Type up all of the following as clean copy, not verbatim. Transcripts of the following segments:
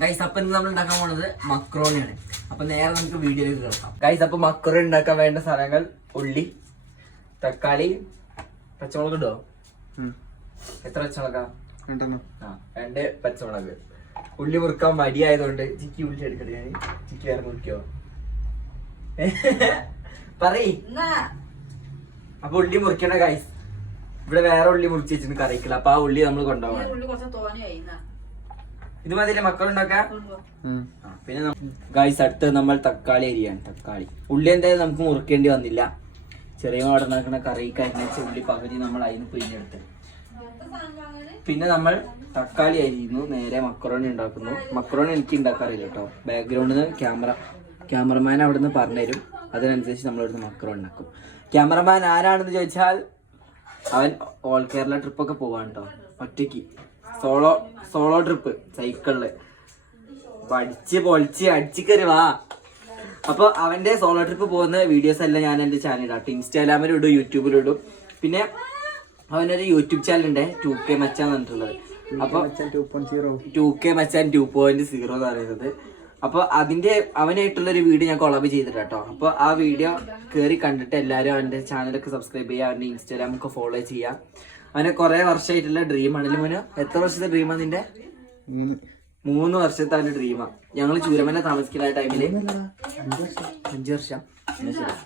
Guys അപ്പൊ ഇന്ന് നമ്മൾ ഉണ്ടാക്കാൻ പോണത് മക്രോണിയാണ്. അപ്പൊ നേരെ നമുക്ക് വീഡിയോയിലേക്ക് കേൾക്കാം. ഗൈസ് അപ്പൊ മക്രോണി ഉണ്ടാക്കാൻ വേണ്ട സാധനങ്ങൾ: ഉള്ളി, തക്കാളി, പച്ചമുളക്. ഇടോ? എത്ര പച്ചമുളകാ? 2 പച്ചമുളക്. ഉള്ളി മുറുക്കാൻ മടിയായതുകൊണ്ട് ചിക്കി ഉള്ളി എടുക്കട്ടെ. ഞാൻ ചിക്കി വേറെ മുറിക്കോ? പറയ്. അപ്പൊ ഉള്ളി മുറിക്കണ ഗൈസ്. ഇവിടെ വേറെ ഉള്ളി മുറിച്ച് വെച്ചിട്ട് കറിക്കില്ല. അപ്പൊ ആ ഉള്ളി നമ്മൾ കൊണ്ടുപോകണം. ഇത് മതിയില്ലേ മക്കൾ ഉണ്ടാക്കാൻ? പിന്നെ ഗൈസ് അടുത്ത് നമ്മൾ തക്കാളി അരിയാണ്. തക്കാളി ഉള്ളി എന്തായാലും നമുക്ക് മുറിക്കേണ്ടി വന്നില്ല. ചെറിയ ഉണ്ടാക്കുന്ന കറി കരിഞ്ഞ ഉള്ളി പകുതി നമ്മൾ അതിന് പിഴിഞ്ഞെടുത്ത്. പിന്നെ നമ്മൾ തക്കാളി അരിയുന്നു. നേരെ മക്രോണി ഉണ്ടാക്കുന്നു. മക്രോണി എനിക്ക് ഉണ്ടാക്കാറില്ല കേട്ടോ. ബാക്ക്ഗ്രൗണ്ടിൽ നിന്ന് ക്യാമറമാൻ അവിടെ നിന്ന് പറഞ്ഞുതരും. അതിനനുസരിച്ച് നമ്മൾ ഇവിടുന്ന് മക്രോണി ഉണ്ടാക്കും. ക്യാമറമാൻ ആരാണെന്ന് ചോദിച്ചാൽ അവൻ ഓൾ കേരള ട്രിപ്പൊക്കെ പോവാണ് കേട്ടോ. ഒറ്റയ്ക്ക് സോളോ ട്രിപ്പ് സൈക്കിളില് പഠിച്ച് പൊളിച്ച് അടിച്ചു കയറി വാ. അപ്പൊ അവന്റെ സോളോ ട്രിപ്പ് പോകുന്ന വീഡിയോസ് എല്ലാം ഞാൻ എന്റെ ചാനലിലാട്ടോ. ഇൻസ്റ്റാഗ്രാമിലും ഇടും, യൂട്യൂബിലും ഇടും. പിന്നെ അവനൊരു യൂട്യൂബ് ചാനൽ ഉണ്ട്, 2K മച്ചാൻ പറഞ്ഞിട്ടുള്ളത്. അപ്പൊ 2K മച്ചാൻ 2.0 എന്ന് പറയുന്നത്. അപ്പൊ അതിന്റെ അവനായിട്ടുള്ള ഒരു വീഡിയോ ഞാൻ കൊളാബ് ചെയ്തിട്ട് കേട്ടോ. അപ്പൊ ആ വീഡിയോ കയറി കണ്ടിട്ട് എല്ലാവരും അവന്റെ ചാനലൊക്കെ സബ്സ്ക്രൈബ് ചെയ്യുക, അവന്റെ ഇൻസ്റ്റാഗ്രാം ഒക്കെ ഫോളോ ചെയ്യാം. അവനെ കുറെ വർഷമായിട്ടുള്ള ഡ്രീമാണ്. മോനോ എത്ര വർഷത്തെ ഡ്രീമാണ് നിന്റെ? 3 വർഷത്തെ അവന്റെ ഡ്രീമാണ്. ഞങ്ങൾ ചൂരമല താമസിക്കുന്ന ടൈമില്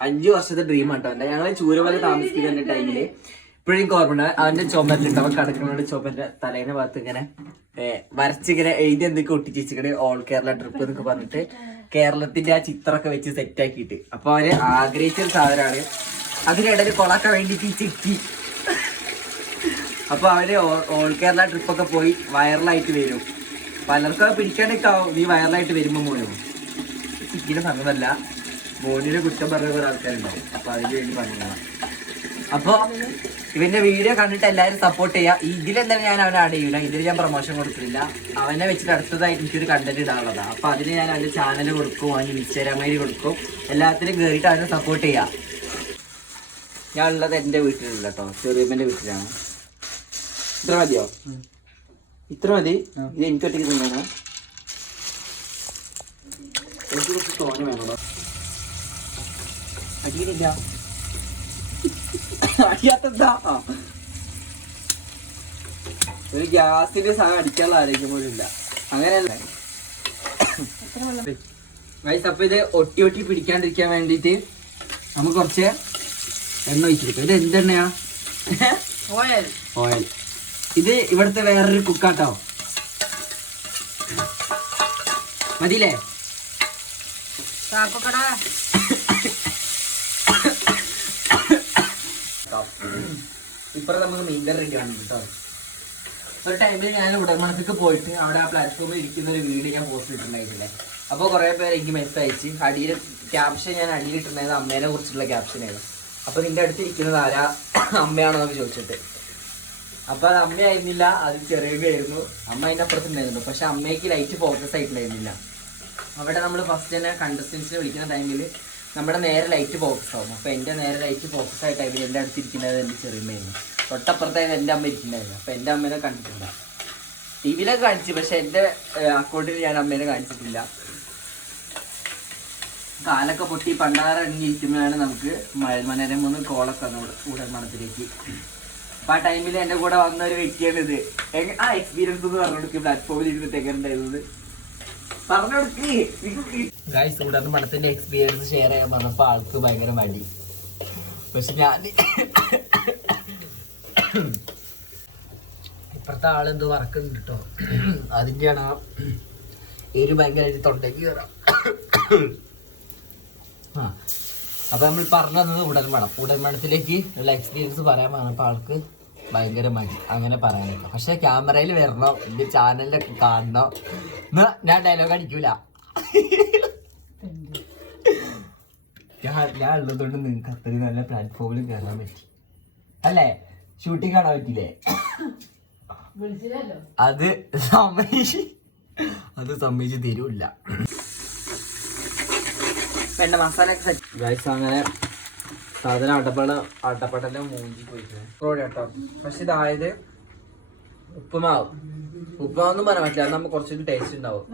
5 വർഷത്തെ ഡ്രീമാണ് കേട്ടോ. ഞങ്ങൾ ചൂരമല താമസിക്കുന്ന ടൈമില് ഇപ്പോഴും ഓർമ്മ. അവന്റെ ചുമരിലുണ്ട്, അവൻ കിടക്കുന്നോണ്ട് ചുമരിന്റെ തലേന്റെ ഭാഗത്ത് ഇങ്ങനെ വരച്ചിങ്ങനെ എഴുതി എന്തൊക്കെ ഒട്ടിച്ചിങ്ങനെ ഓൾ കേരള ട്രിപ്പ് എന്നൊക്കെ പറഞ്ഞിട്ട് കേരളത്തിന്റെ ആ ചിത്രമൊക്കെ വെച്ച് സെറ്റ് ആക്കിയിട്ട്. അപ്പൊ അവര് ആഗ്രഹിച്ചൊരു സാധനമാണ്. അതിനിടയിൽ കൊളാക്കാൻ വേണ്ടിട്ട് ഈ ചിക്കി. അപ്പൊ അവര് ഓൾ കേരള ട്രിപ്പൊക്കെ പോയി വൈറലായിട്ട് വരും. പലർക്കും പിടിക്കാണ്ടൊക്കെ ആവും നീ വൈറലായിട്ട് വരുമ്പോ മോനും. ചിക്കിയുടെ സംഗതല്ല, മോനിനെ കുറ്റം പറഞ്ഞ കുറെ ആൾക്കാരുണ്ടാവും. അപ്പൊ അതിന് വേണ്ടി പറഞ്ഞതാണ്. അപ്പൊ ഇവന്റെ വീഡിയോ കണ്ടിട്ട് എല്ലാവരും സപ്പോർട്ട് ചെയ്യാം. ഇതിലെന്തായാലും ഞാൻ അവനെ ആഡ് ചെയ്യില്ല, ഇതിൽ ഞാൻ പ്രൊമോഷൻ കൊടുക്കില്ല. അവനെ വെച്ചിട്ട് അടുത്തതായിട്ട് എനിക്കൊരു കണ്ടന്റ് ഇടാനുള്ളതാണ്. അപ്പൊ അതിന് ഞാൻ അവന്റെ ചാനൽ കൊടുക്കും, അവന് ഇൻസ്റ്റാഗ്രാം ഐഡി കൊടുക്കും. എല്ലാത്തിനും കയറിയിട്ട് അവനെ സപ്പോർട്ട് ചെയ്യാം. ഞാൻ ഉള്ളത് എന്റെ വീട്ടിലുള്ള കേട്ടോ, ചെറിയമ്മന്റെ വീട്ടിലാണ്. ഇത്ര മതിയോ? ഇത്ര മതി. ഇത് എനിക്ക് ഒറ്റയ്ക്ക് തിന്നാണ്. എനിക്ക് കുറച്ച് തോനെ വേണോ? അടിയിലില്ല, അടിയാത്തെന്താ? ഒരു ഗ്യാസിന്റെ സാധനം അടിക്കാനുള്ള ആരോഗ്യം പോലും ഇല്ല. അങ്ങനെയല്ലേ ഗൈസ്. അപ്പൊ ഇത് ഒട്ടി പിടിക്കാണ്ടിരിക്കാൻ വേണ്ടിട്ട് നമുക്ക് കുറച്ച് എണ്ണ ഒഴിച്ചിരിക്കും. ഇത് എന്തെണ്ണയാ? ഓയിൽ. ഇത് ഇവിടുത്തെ വേറൊരു കുക്കാട്ടോ. മതിയില്ലേ? ഇപ്പറ നമുക്ക് മീൻകറി റെഡിയാണ് കേട്ടോ. ഒരു ടൈമിൽ ഞാൻ ഉടമണത്തേക്ക് പോയിട്ട് അവിടെ ആ പ്ലാറ്റ്ഫോമിൽ ഇരിക്കുന്ന ഒരു വീഡിയോ ഞാൻ പോസ്റ്റ് ഇട്ടിട്ടുണ്ടായിട്ടില്ലേ. അപ്പോൾ കുറേ പേര് എനിക്ക് മെസ്സേജ് അയച്ച് അടിയിൽ ക്യാപ്ഷൻ ഞാൻ അടിയിലിട്ടുണ്ടായത് അമ്മേനെ കുറിച്ചുള്ള ക്യാപ്ഷനായിരുന്നു. അപ്പോൾ നിന്റെ അടുത്തിരിക്കുന്നത് ആരാ, അമ്മയാണോ എന്നൊക്കെ ചോദിച്ചിട്ട്. അപ്പോൾ അത് അമ്മയായിരുന്നില്ല, അത് ചെറിയമ്മയായിരുന്നു. അമ്മ അതിൻ്റെ അപ്പുറത്തുണ്ടായിരുന്നു. പക്ഷെ അമ്മയ്ക്ക് ലൈറ്റ് ഫോക്കസ് ആയിട്ടുണ്ടായിരുന്നില്ല. അവിടെ നമ്മൾ ഫസ്റ്റ് തന്നെ കണ്ടസ്റ്റൻസിനെ വിളിക്കുന്ന ടൈമിൽ നമ്മുടെ നേരെ ലൈറ്റ് ഫോക്കസ് ആവും. അപ്പോൾ എൻ്റെ നേരെ ലൈറ്റ് ഫോക്കസ് ആയ ടൈമിൽ എൻ്റെ അടുത്തിരിക്കുന്നത് എൻ്റെ ചെറിയമ്മയായിരുന്നു. തൊട്ടപ്പുറത്തായിരുന്നു എൻ്റെ അമ്മ ഇരിക്കുന്നുണ്ടായിരുന്നു. അപ്പോൾ എൻ്റെ അമ്മേനെ കണ്ടിട്ടില്ല. ടി വിയിലൊക്കെ കാണിച്ചു, പക്ഷെ എൻ്റെ അക്കൗണ്ടിൽ ഞാൻ അമ്മേനെ കാണിച്ചിട്ടില്ല. കാലൊക്കെ പൊട്ടി പണ്ടാറങ്ങിയിരിക്കുമ്പോഴാണ് നമുക്ക് മഴമനരം ഒന്ന് കോളൊക്കെ വന്നത് ഉടമണത്തിലേക്ക്. അപ്പോൾ ആ ടൈമിൽ എൻ്റെ കൂടെ വന്ന ഒരു വ്യക്തിയാണ് ഇത്. ആ എക്സ്പീരിയൻസ് എന്ന് പറഞ്ഞു കൊടുക്കുക. പ്ലാറ്റ്ഫോമിൽ ഇരുന്നിട്ട് എങ്ങനെ ഉണ്ടായിരുന്നത് പറഞ്ഞു കൊടുക്ക്. ഗൈസ് ഉടമണത്തിൻ്റെ എക്സ്പീരിയൻസ് ഷെയർ ചെയ്യാൻ പറഞ്ഞപ്പോൾ ആൾക്ക് ഭയങ്കര മടി. പക്ഷെ ഞാൻ ഇപ്പുറത്തെ ആളെന്തോ വറക്കുന്നുണ്ട് കേട്ടോ. അതിൻ്റെയാണ് ആ എരു ഭയങ്കരമായിട്ട് തൊണ്ടയ്ക്ക് കയറാം. ആ അപ്പൊ നമ്മൾ പറഞ്ഞു തന്നത് ഉടൽമണത്തിലേക്ക് ഉള്ള എക്സ്പീരിയൻസ് പറയാൻ പറഞ്ഞപ്പോൾ ആൾക്ക് ഭയങ്കര മടി അങ്ങനെ പറയാനില്ല. പക്ഷെ ക്യാമറയിൽ വരണോ, എന്റെ ചാനലിലൊക്കെ കാണണോ എന്ന് ഞാൻ ഡയലോഗ് അടിക്കൂല. ഞാൻ ഉള്ളതുകൊണ്ട് നിങ്ങൾക്ക് അത്രയും നല്ല പ്ലാറ്റ്ഫോമിൽ കയറാൻ പറ്റി അല്ലേ? ഷൂട്ടിങ് കാണാൻ പറ്റില്ലേ? അത് സമ്മതിച്ച് തരൂല്ല. എന്റെ മസാല സെറ്റ്. അങ്ങനെ സാധനം ആട്ടപ്പടല മൂഞ്ചി പോയിട്ട് കേട്ടോ. പക്ഷെ ഇതായത് ഉപ്പുമാവൊന്നും പറയാൻ പറ്റില്ല, അത് നമുക്ക് കുറച്ചൊരു ടേസ്റ്റ് ഉണ്ടാവും.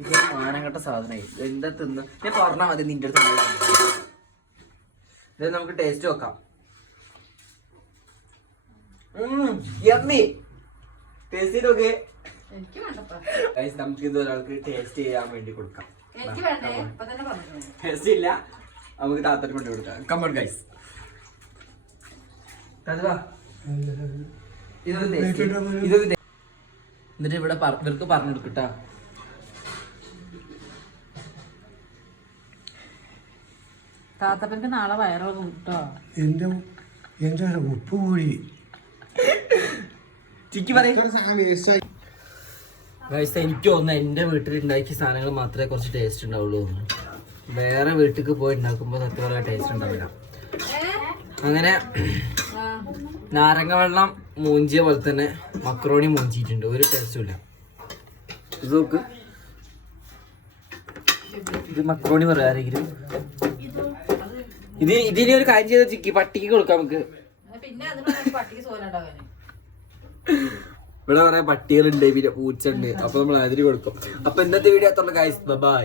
ഇത് മാനങ്ങട്ട സാധനമായി എന്താ തിന്ന് ഞാൻ പറഞ്ഞാൽ മതി നിന്റെ അടുത്ത്. ഇത് നമുക്ക് ടേസ്റ്റ് നോക്കാം. ടേസ്റ്റ് നോക്കേ. നമുക്ക് ഇത് ഒരാൾക്ക് ടേസ്റ്റ് ചെയ്യാൻ വേണ്ടി കൊടുക്കാം. ടേസ്റ്റ് ഇല്ല, നമുക്ക് താത്തന് കൊണ്ട് കൊടുക്കാം. കമോൺ ഗൈസ്, എന്നിട്ട് ഇവിടെ ഇവർക്ക് പറഞ്ഞു കൊടുക്കട്ടാ. താത്തപ്പനക്ക് നാളെ വയറൊന്നും കിട്ടോ. എന്റെ ഉപ്പ് കൂടി ചിക്കി പറയും. എനിക്ക് തോന്നുന്നു എന്റെ വീട്ടിൽ ഉണ്ടാക്കിയ സാധനങ്ങൾ മാത്രമേ കുറച്ച് ടേസ്റ്റ് ഉണ്ടാവുള്ളൂ. വേറെ വീട്ടിലേക്ക് പോയി ഉണ്ടാക്കുമ്പോൾ സത്യം പറയാൻ ടേസ്റ്റ് ഉണ്ടാവില്ല. അങ്ങനെ നാരങ്ങ വെള്ളം മൂഞ്ചിയ പോലെ തന്നെ മക്രോണി മൂഞ്ചിയിട്ടുണ്ട്, ഒരു ടേസ്റ്റും ഇല്ല. ഇത് നോക്ക്, ഇത് മക്രോണി പറയാം ആരെങ്കിലും. ഇതിന് ഒരു കാര്യം ചെയ്ത ചിക്കി പട്ടിക്ക് കൊടുക്കാം നമുക്ക്. ഇവിടെ പറയാൻ പട്ടികളുണ്ട്, പിന്നെ പൂച്ച ഉണ്ട്, അപ്പൊ നമ്മൾ അതിന് കൊടുക്കും. അപ്പൊ ഇന്നത്തെ വീഡിയോ അത്ര ഗൈസ്, ബൈ.